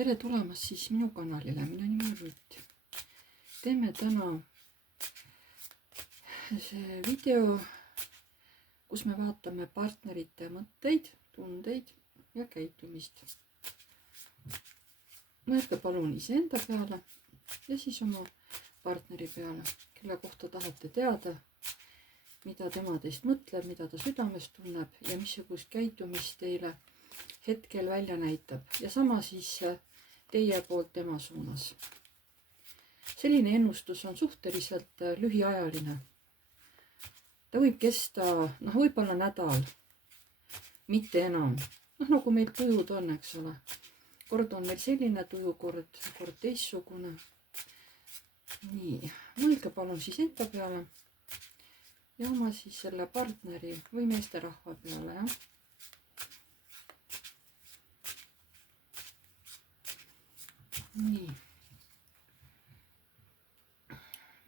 tere tulemast siis minu kanalile, minu nimi on Rutt. Teeme täna see video, kus me vaatame partnerite mõtteid, tundeid ja käitumist. Mõelge palun iseenda peale ja siis oma partneri peale, kelle kohta tahate teada, mida tema teist mõtleb, mida ta südames tunneb ja missugust käitumist teile hetkel välja näitab ja sama siis teie poolt tema suunas. Selline ennustus on suhteliselt lühiajaline. Ta võib kesta, võib-olla nädal, mitte enam. Nagu meil tujud on, eks ole. Kord on meil selline tuju, kord teistsugune. Nii, mõelge palun siis enda peale ja oma siis selle partneri või meesterahva peale, jah. Nii.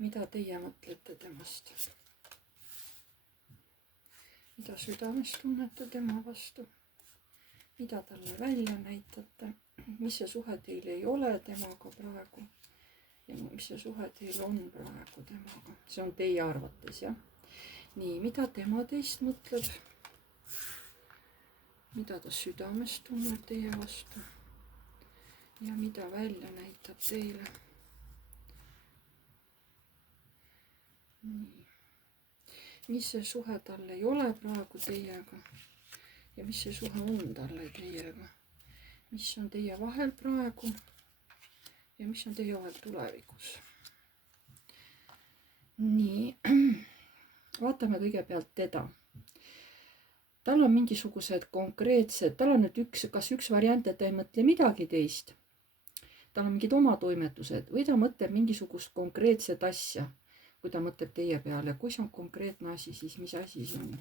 Mida teie mõtlete temast? Mida südames tunnete tema vastu? Mida talle välja näitate? Mis see suhe teil ei ole temaga praegu? Ja mis see suhe teil on praegu temaga? See on teie arvates, jah? Nii, mida tema teist mõtleb? Mida ta südames tunneb teie vastu? Ja mida välja näitab teile? Nii. Mis see suhe talle ei ole praegu teiega? Ja mis see suhe on talle teiega? Mis on teie vahel praegu? Ja mis on teie vahel tulevikus? Nii. Vaatame kõigepealt teda. Tal on mingisugused konkreetsed, tal on nüüd kas üks variant, et ta ei mõtle midagi teist. Tal on mingid oma toimetused või ta mõtleb mingisugust konkreetset asja, kui ta mõtleb teie peale. Kui see on konkreetne asi, siis mis asi see on?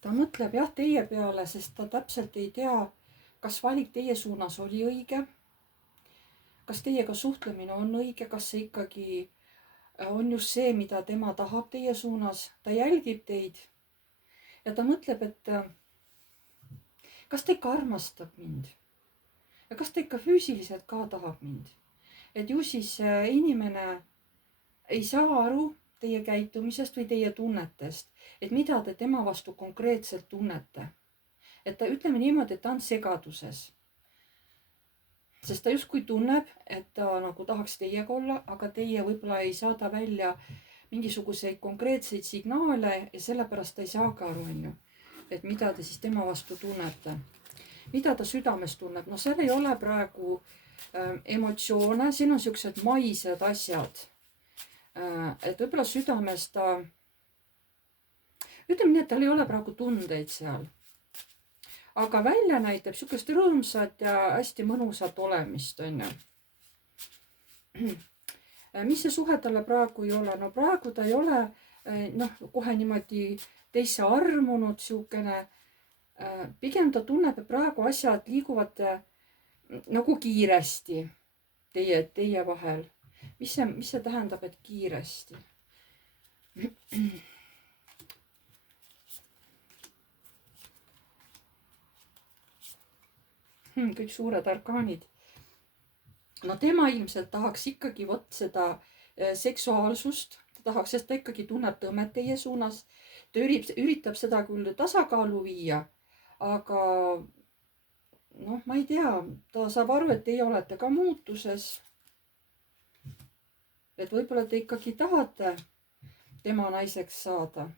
Ta mõtleb jah teie peale, sest ta täpselt ei tea, kas valik teie suunas oli õige, kas teiega suhtlemine on õige, kas see ikkagi on just see, mida tema tahab teie suunas. Ta jälgib teid. Ja ta mõtleb, et kas ta ikka armastab mind ja kas ta ikka füüsiliselt ka tahab mind. Et ju siis inimene ei saa aru teie käitumisest või teie tunnetest, et mida te tema vastu konkreetselt tunnete. Et ta ütleme niimoodi, et ta on segaduses. Sest ta justkui tunneb, et ta nagu tahaks teiega olla, aga teie võib-olla ei saada välja mingisuguseid konkreetseid signaale ja sellepärast ta ei saagi aru, et mida te siis tema vastu tunnete. Mida ta südames tunneb? Seal ei ole praegu emotsioone, siin on siuksed maised asjad. Et võib-olla südames ta, ütleme nii, et tal ei ole praegu tundeid seal. Aga välja näitab siukest rõõmsat ja hästi mõnusat olemist, on ju. Mis see suhe talle praegu ei ole? Praegu ta ei ole kohe niimoodi teisse armunud siukene. Pigem ta tunneb, et praegu asjad liiguvad nagu kiiresti teie vahel. Mis see tähendab, et kiiresti? Kõik suured arkaanid. Tema ilmselt tahaks ikkagi seda seksuaalsust, ta tahaks, sest ta ikkagi tunneb tõmmet teie suunas. Ta üritab seda küll tasakaalu viia, aga ma ei tea, ta saab aru, et teie olete ka muutuses. Et võib-olla te ikkagi tahate tema naiseks saada.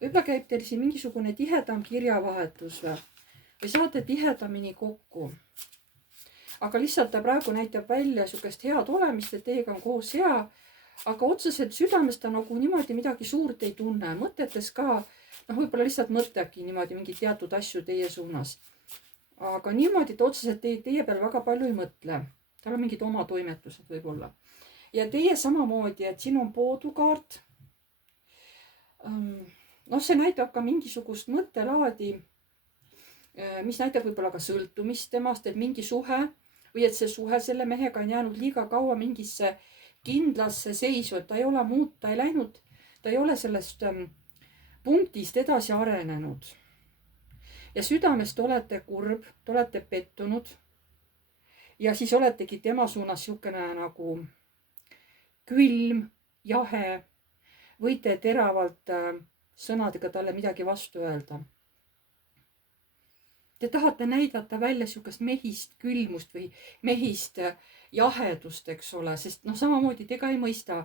Võib-olla käib teil siin mingisugune tihedam kirjavahetus või saate tihedamini kokku. Aga lihtsalt ta praegu näitab välja sukest head olemist, et teiega on koos hea, aga otseselt südames ta nagu niimoodi midagi suurt ei tunne. Mõtetes ka, võib-olla lihtsalt mõtlebki niimoodi mingi teatud asju teie suunas. Aga niimoodi ta otseselt teie peal väga palju ei mõtle. Tal on mingid oma toimetused võib-olla. Ja teie samamoodi, et siin on poodukaart. See näitab ka mingisugust mõttelaadi, mis näitab võib-olla ka sõltumist temast, et mingi suhe või et see suhe selle mehega on jäänud liiga kaua mingisse kindlasse seisu, et ta ei ole muud, ta ei läinud, ta ei ole sellest punktist edasi arenenud. ja südames te olete kurb, te olete pettunud. ja siis oletegi tema suunas niisugune nagu külm, jahe, võite teravalt sõnadega talle midagi vastu öelda. Te tahate näidata välja niisugust mehist külmust või mehist jahedust, eks ole, sest noh, samamoodi te ka ei mõista,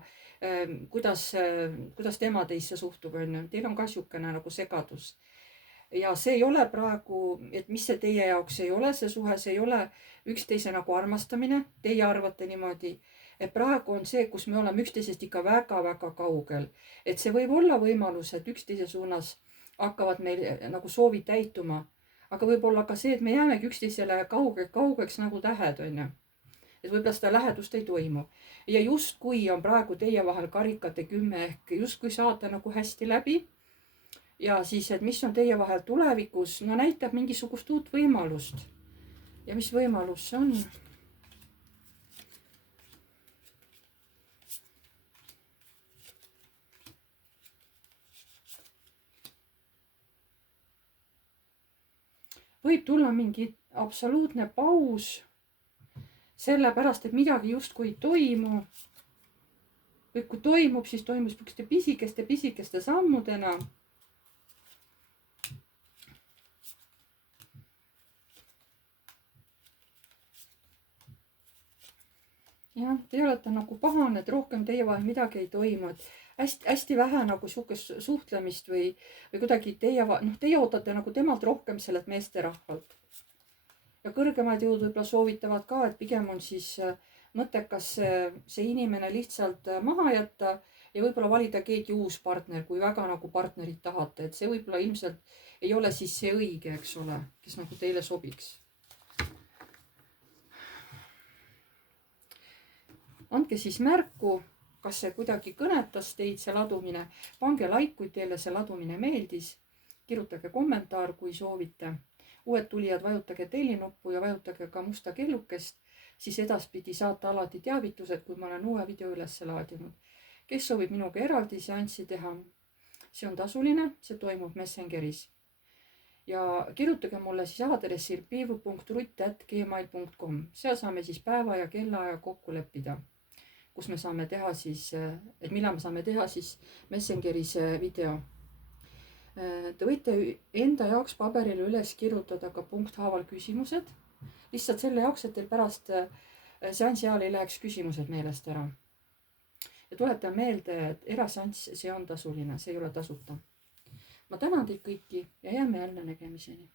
kuidas tema teisse suhtub, on ju. Teil on ka niisugune nagu segadus. ja see ei ole praegu, et mis see teie jaoks ei ole, see suhe, see ei ole üksteise nagu armastamine. Teie arvate niimoodi, et praegu on see, kus me oleme üksteisest ikka väga-väga kaugel. et see võib olla võimalus, et üksteise suunas hakkavad meil nagu soovid täituma. aga võib-olla ka see, et me jäämegi üksteisele kaugeks nagu tähed, on ju. et võib-olla seda lähedust ei toimu. ja justkui on praegu teie vahel karikate 10 ehk justkui saate nagu hästi läbi. ja siis, et mis on teie vahel tulevikus, no näitab mingisugust uut võimalust. ja mis võimalus see on? võib tulla mingi absoluutne paus, sellepärast, et midagi justkui ei toimu. või kui toimub, siis toimub niisuguste pisikeste sammudena. jah, te olete nagu pahane, et rohkem teie vahel midagi ei toimu, et hästi vähe nagu niisugust suhtlemist või kuidagi teie ootate nagu temalt rohkem sellelt meesterahvalt. ja kõrgemad jõud võib-olla soovitavad ka, et pigem on siis mõttekas see inimene lihtsalt maha jätta ja võib-olla valida keegi uus partner, kui väga nagu partnerit tahate, et see võib-olla ilmselt ei ole siis see õige, eks ole, kes nagu teile sobiks. andke siis märku, kas see kuidagi kõnetas teid, see ladumine. pange like, kui teile see ladumine meeldis. kirjutage kommentaar, kui soovite. uued tulijad, vajutage tellinuppu ja vajutage ka musta kellukest, siis edaspidi saate alati teavitused, kui ma olen uue video üles laadinud. kes soovib minuga eraldi seanssi teha, see on tasuline, see toimub Messengeris. ja kirjutage mulle siis aadressil piivu.rutt@gmail.com. seal saame siis päeva ja kellaaja kokku leppida, kus me saame teha siis, et millal me saame teha siis Messengeris video. Te võite enda jaoks paberile üles kirjutada ka punkthaaval küsimused, lihtsalt selle jaoks, et teil pärast seansi ajal ei läheks küsimused meelest ära. ja tuletan meelde, et eraseanss, see on tasuline, see ei ole tasuta. ma tänan teid kõiki ja jääme jälle nägemiseni.